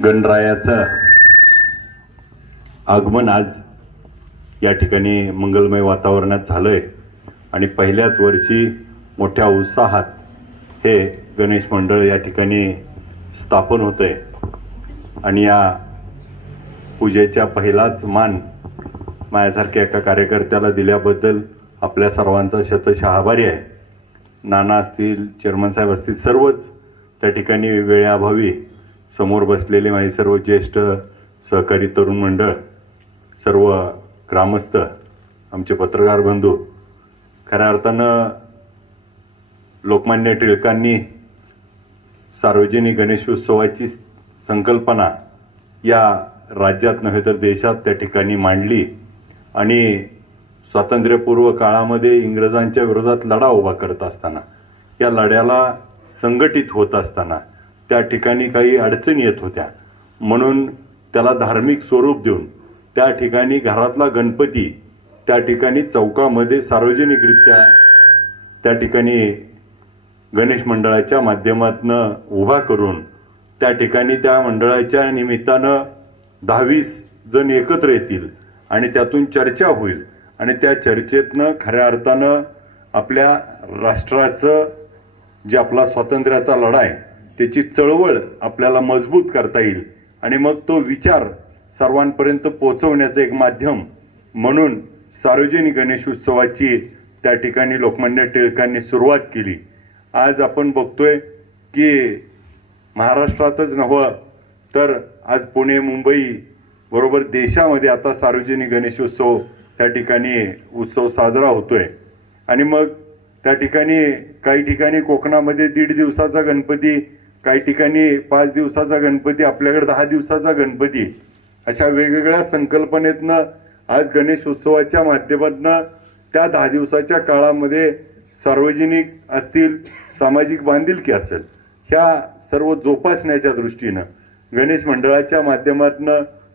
गणरायाचं आगमन आज या ठिकाणी मंगलमय वातावरणात झालंय आणि पहिल्याच वर्षी मोठ्या उत्साहात हे गणेश मंडळ या ठिकाणी स्थापन होतंय आणि या पूजेचा पहिलाच मान माझ्यासारख्या एका कार्यकर्त्याला दिल्याबद्दल आपल्या सर्वांचा शतशः आभारी आहे. नाना असतील, चेअरमन साहेब असतील, सर्वच त्या ठिकाणी वेळेअभावी समोर बसलेले माझे सर्व ज्येष्ठ सहकारी तरुण मंडळ, सर्व ग्रामस्थ, आमचे पत्रकार बंधू, खऱ्या अर्थानं लोकमान्य टिळकांनी सार्वजनिक गणेशोत्सवाची संकल्पना या राज्यात नव्हे तर देशात त्या ठिकाणी मांडली आणि स्वातंत्र्यपूर्व काळामध्ये इंग्रजांच्या विरोधात लढा उभा करत असताना, या लढ्याला संघटित होत असताना त्या ठिकाणी काही अडचणी येत होत्या, म्हणून त्याला धार्मिक स्वरूप देऊन त्या ठिकाणी घरातला गणपती त्या ठिकाणी चौकामध्ये सार्वजनिकरित्या त्या ठिकाणी गणेश मंडळाच्या माध्यमातून उभा करून त्या ठिकाणी त्या मंडळाच्या निमित्तानं 10-20 जण एकत्र येतील आणि त्यातून चर्चा होईल आणि त्या चर्चेतनं खऱ्या अर्थानं आपल्या राष्ट्राचं जे आपला स्वातंत्र्याचा लढा आहे त्याची चळवळ आपल्याला मजबूत करता येईल आणि मग तो विचार सर्वांपर्यंत पोहोचवण्याचं एक माध्यम म्हणून सार्वजनिक गणेशोत्सवाची त्या ठिकाणी लोकमान्य टिळकांनी सुरुवात केली. आज आपण बघतोय की महाराष्ट्रातच नव्हं तर आज पुणे, मुंबई बरोबर देशामध्ये आता सार्वजनिक गणेशोत्सव त्या ठिकाणी उत्सव साजरा होतोय आणि मग त्या ठिकाणी काही ठिकाणी कोकणामध्ये 1.5 दिवसाचा गणपती, काही ठिकाणी 5 दिवसाचा गणपती, आपल्याकडे 10 दिवसाचा गणपती, अशा वेगवेगळ्या संकल्पनेतनं आज गणेशोत्सवाच्या माध्यमातून त्या 10 दिवसाच्या काळामध्ये सार्वजनिक असतील, सामाजिक बांधिलकी असेल, ह्या सर्व जोपासण्याच्या दृष्टीनं गणेश मंडळाच्या माध्यमातून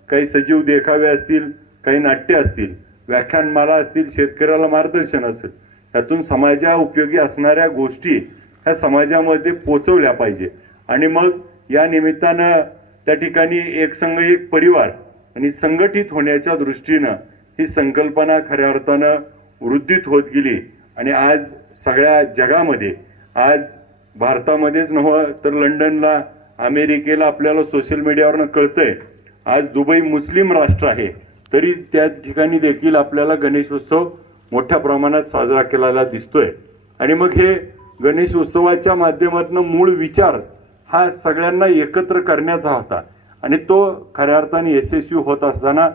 काही सजीव देखावे असतील, काही नाट्य असतील, व्याख्यानमाला असतील, शेतकऱ्याला मार्गदर्शन असेल, त्यातून समाजा उपयोगी असणाऱ्या गोष्टी ह्या समाजामध्ये पोचवल्या पाहिजे आणि मग या निमित्तानं त्या ठिकाणी एक संघ एक परिवार आणि संघटित होण्याच्या दृष्टीनं ही संकल्पना खऱ्या अर्थानं वृद्धित होत गेली आणि आज सगळ्या जगामध्ये, आज भारतामध्येच नव्हं तर लंडनला, अमेरिकेला आपल्याला सोशल मीडियावरनं कळतंय. आज दुबई मुस्लिम राष्ट्र आहे तरी त्या ठिकाणी देखील आपल्याला गणेशोत्सव मोठ्या प्रमाणात साजरा केलेला दिसतोय आणि मग हे गणेशोत्सवाच्या माध्यमातून मूळ विचार हा सगळ्यांना एकत्र करण्याचा होता आणि तो खऱ्या अर्थाने यशस्वी होत असताना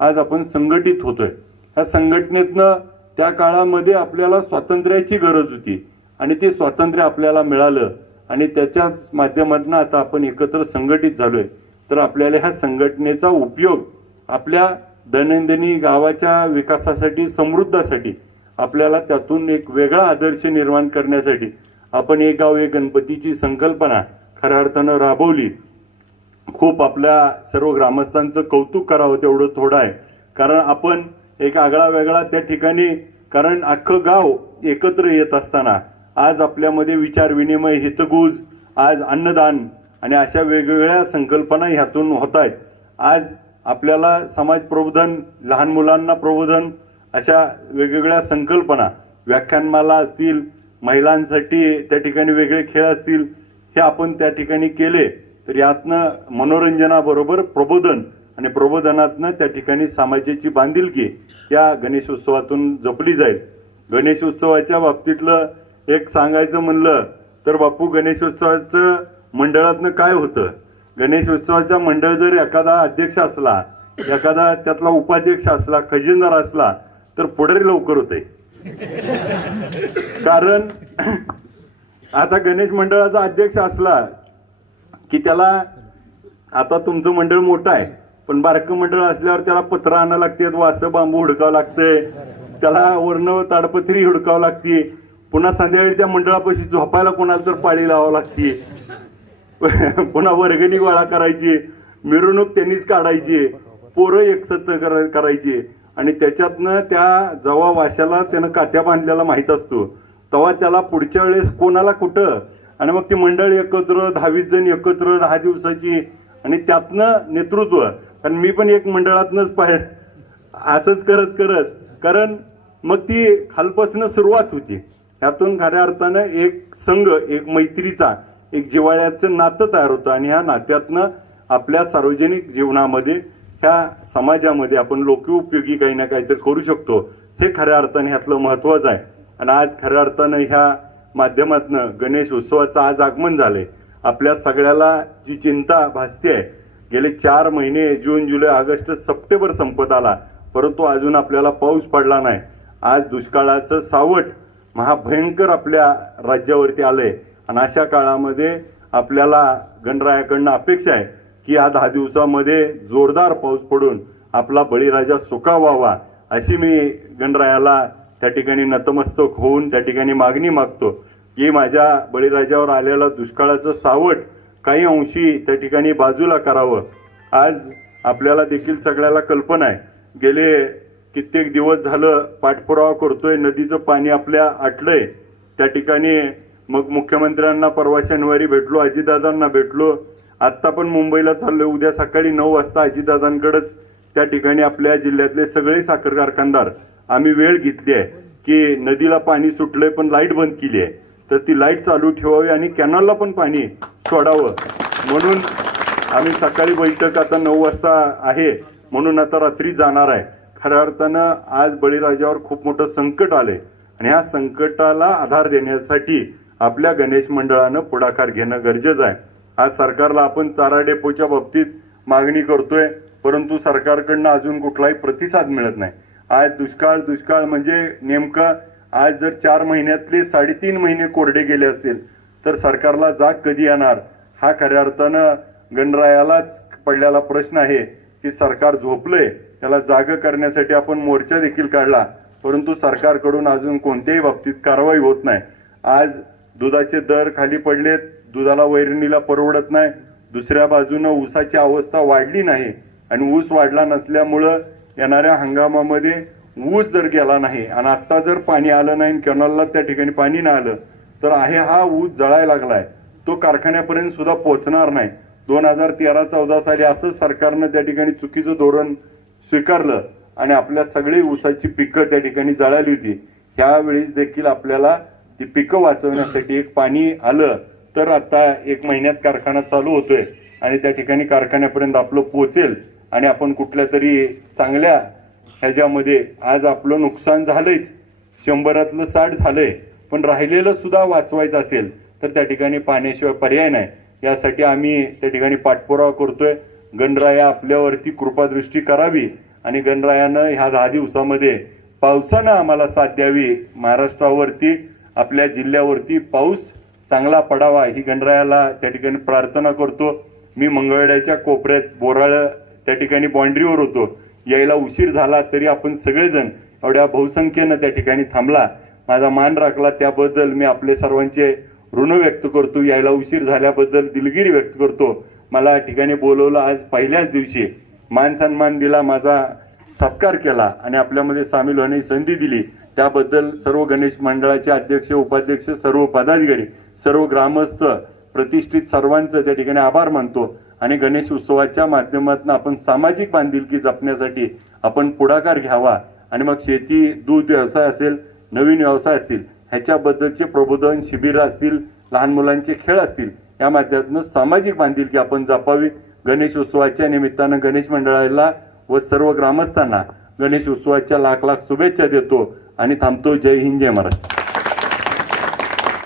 आज आपण संघटित होतोय. ह्या संघटनेतनं त्या काळामध्ये आपल्याला स्वातंत्र्याची गरज होती आणि ते स्वातंत्र्य आपल्याला मिळालं आणि त्याच्याच माध्यमातून आता आपण एकत्र संघटित झालोय. तर आपल्याला ह्या संघटनेचा उपयोग आपल्या दैनंदिनी गावाच्या विकासासाठी, समृद्धासाठी, आपल्याला त्यातून एक वेगळा आदर्श निर्माण करण्यासाठी आपण एक गाव एक गणपतीची संकल्पना खऱ्या अर्थानं राबवली. खूप आपल्या सर्व ग्रामस्थांचं कौतुक करावं तेवढं थोडं आहे, कारण आपण एक आगळा वेगळा त्या ठिकाणी, कारण अख्खं गाव एकत्र येत असताना आज आपल्यामध्ये विचार विनिमय, हितगुज, आज अन्नदान आणि अशा वेगवेगळ्या संकल्पना ह्यातून होत आहेत. आज आपल्याला समाज प्रबोधन, लहान मुलांना प्रबोधन, अशा वेगवेगळ्या संकल्पना, व्याख्यानमाला असतील, महिलांसाठी त्या ठिकाणी वेगळे खेळ असतील, हे आपण त्या ठिकाणी केले तर यातनं मनोरंजनाबरोबर प्रबोधन आणि प्रबोधनातनं त्या ठिकाणी समाजाची बांधिलकी या गणेशोत्सवातून जपली जाईल. गणेशोत्सवाच्या बाबतीतलं एक सांगायचं म्हणलं तर बापू, गणेशोत्सवाचं मंडळातनं काय होतं, गणेशोत्सवाचा मंडळ जर एखादा अध्यक्ष असला, एखादा त्यातला उपाध्यक्ष असला, खजिनदार असला तर पुढे लवकर होते. कारण आता गणेश मंडळाचा अध्यक्ष असला की त्याला, आता तुमचं मंडळ मोठं आहे पण बारकं मंडळ असल्यावर त्याला पत्र आणावं लागते, वासं बांबू हुडकावं लागतंय, त्याला वर्ण ताडपत्री हुडकावं लागते, पुन्हा संध्याकाळी त्या मंडळापाशी झोपायला कोणाला तर पाळी लावावं लागते, पुन्हा वर्गणी गोळा करायची, मिरवणूक त्यांनीच काढायची, पोरं एकसत्त करायची आणि त्याच्यातनं त्या जेव्हा वाशाला त्यानं कात्या बांधलेला माहीत असतो तेव्हा त्याला पुढच्या वेळेस कोणाला कुठं आणि मग ती मंडळ एकत्र 10-20 जण एकत्र 10 दिवसाची आणि त्यातनं नेतृत्व, कारण मी पण एक मंडळातनंच बाहेर असंच करत करत, कारण मग ती खालपासून सुरुवात होती. ह्यातून खऱ्या अर्थानं एक संघ, एक मैत्रीचा, एक जिव्हाळ्याचं नातं तयार होतं आणि ह्या नात्यातनं आपल्या सार्वजनिक जीवनामध्ये, ह्या समाजामध्ये आपण लोकोपयोगी काही ना काहीतरी करू शकतो. हे खऱ्या अर्थाने ह्यातलं महत्वाचं आहे. आणि आज खऱ्या अर्थानं ह्या माध्यमातनं गणेश उत्सवाचं आज आगमन झालंय. आपल्या सगळ्याला जी चिंता भासते आहे, गेले 4 महिने जून, जुलै, ऑगस्ट, सप्टेंबर संपत आला, परंतु अजून आपल्याला पाऊस पडला नाही. आज दुष्काळाचं सावट महाभयंकर आपल्या राज्यावरती आलंय आणि अशा काळामध्ये आपल्याला गणरायाकडनं अपेक्षा आहे की या 10 दिवसामध्ये जोरदार पाऊस पडून आपला बळीराजा सुखावा व्हावा, अशी मी गणरायाला त्या ठिकाणी नतमस्तक होऊन त्या ठिकाणी मागणी मागतो की माझ्या बळीराजावर आलेलं दुष्काळाचं सावट काही अंशी त्या ठिकाणी बाजूला करावं. आज आपल्याला देखील सगळ्याला कल्पना आहे, गेले कित्येक दिवस झालं पाठपुरावा करतोय, नदीचं पाणी आपल्या आटलंय. त्या ठिकाणी मग मुख्यमंत्र्यांना परवा शनिवारी भेटलो, अजितदादांना भेटलो, आत्ता पण मुंबईला चाललोय. उद्या सकाळी 9 वाजता अजितदादांकडेच त्या ठिकाणी आपल्या जिल्ह्यातले सगळे साखर कारखानदार आम्ही वेळ घेतली आहे की नदीला पाणी सुटलंय पण लाईट बंद केली आहे, तर ती लाईट चालू ठेवावी आणि कॅनलला पण पाणी सोडावं. म्हणून आम्ही सकाळी बैठक आता 9 वाजता आहे, म्हणून आता रात्री जाणार आहे. खऱ्या अर्थानं आज बळीराजावर खूप मोठं संकट आलंय आणि ह्या संकटाला आधार देण्यासाठी आपल्या गणेश मंडळानं पुढाकार घेणं गरजेचं आहे. आज सरकारला आपण चारा डेपोच्या बाबतीत मागणी करतोय, परंतु सरकारकडनं अजून कुठलाही प्रतिसाद मिळत नाही. आज दुष्काळ दुष्काळ म्हणजे नेमकं आज जर 4 महिन्यातले 3.5 महिने कोरडे गेले असतील तर सरकारला जाग कधी येणार, हा खऱ्या अर्थानं गणरायालाच पडलेला प्रश्न आहे की सरकार झोपलंय. त्याला जाग करण्यासाठी आपण मोर्चा देखील काढला, परंतु सरकारकडून अजून कोणत्याही बाबतीत कारवाई होत नाही. आज दुधाचे दर खाली पडलेत, दुधाला वैरणीला परवडत नाही. दुसऱ्या बाजूनं ऊसाची अवस्था वाढली नाही आणि ऊस वाढला नसल्यामुळं येणाऱ्या हंगामामध्ये ऊस जर गेला नाही आणि आता जर पाणी आलं नाही, कॅनलला त्या ठिकाणी पाणी नाही आलं, तर आहे हा ऊस जळायला लागलाय, तो कारखान्यापर्यंत सुद्धा पोहोचणार नाही. 2013-14 साली असं सरकारनं त्या ठिकाणी चुकीचं धोरण स्वीकारलं आणि आपल्या सगळी ऊसाची पिकं त्या ठिकाणी जळाली होती. त्यावेळेस देखील आपल्याला ती पिकं वाचवण्यासाठी एक पाणी आलं, तर आता 1 महिन्यात कारखाना चालू होतोय आणि त्या ठिकाणी कारखान्यापर्यंत आपलं पोहोचेल आणि आपण कुठल्या तरी चांगल्या ह्याच्यामध्ये, आज आपलं नुकसान झालंच, 100तलं 60 झालंय, पण राहिलेलं सुद्धा वाचवायचं असेल तर त्या ठिकाणी पाण्याशिवाय पर्याय नाही. यासाठी आम्ही त्या ठिकाणी पाठपुरावा करतोय. गणराया आपल्यावरती कृपादृष्टी करावी आणि गणरायानं ह्या 10 दिवसामध्ये पावसानं आम्हाला साथ द्यावी. महाराष्ट्रावरती, आपल्या जिल्ह्यावरती पाऊस चांगला पडावा ही गणरायाला त्या ठिकाणी प्रार्थना करतो. मी मंगळवेढ्याच्या कोपऱ्यात बोराळ त्या ठिकाणी बाउंड्रीवर होतो, यायला उशीर झाला तरी आपण सगळेजण एवढ्या बहुसंख्येनं त्या ठिकाणी थांबला, माझा मान राखला, त्याबद्दल मी आपले सर्वांचे ऋण व्यक्त करतो. यायला उशीर झाल्याबद्दल दिलगिरी व्यक्त करतो. मला या ठिकाणी बोलवलं, आज पहिल्याच दिवशी मान सन्मान दिला, माझा सत्कार केला आणि आपल्यामध्ये सामील होण्याची संधी दिली, त्याबद्दल सर्व गणेश मंडळाचे अध्यक्ष, उपाध्यक्ष, सर्व पदाधिकारी, सर्व ग्रामस्थ, प्रतिष्ठित सर्वांचं त्या ठिकाणी आभार मानतो. आणि गणेश उत्सवाच्या माध्यमातून आपण सामाजिक बांधिलकी जपण्यासाठी आपण पुढाकार घ्यावा आणि मग शेती, दूध व्यवसाय असेल, नवीन व्यवसाय असतील, ह्याच्याबद्दलचे प्रबोधन शिबिर असतील, लहान मुलांचे खेळ असतील, या माध्यमातून सामाजिक बांधिलकी आपण जपावी. गणेश उत्सवाच्या निमित्तानं गणेश मंडळाला व सर्व ग्रामस्थांना गणेश उत्सवाच्या लाख लाख शुभेच्छा देतो आणि थांबतो. जय हिंद, जय महाराष्ट्र.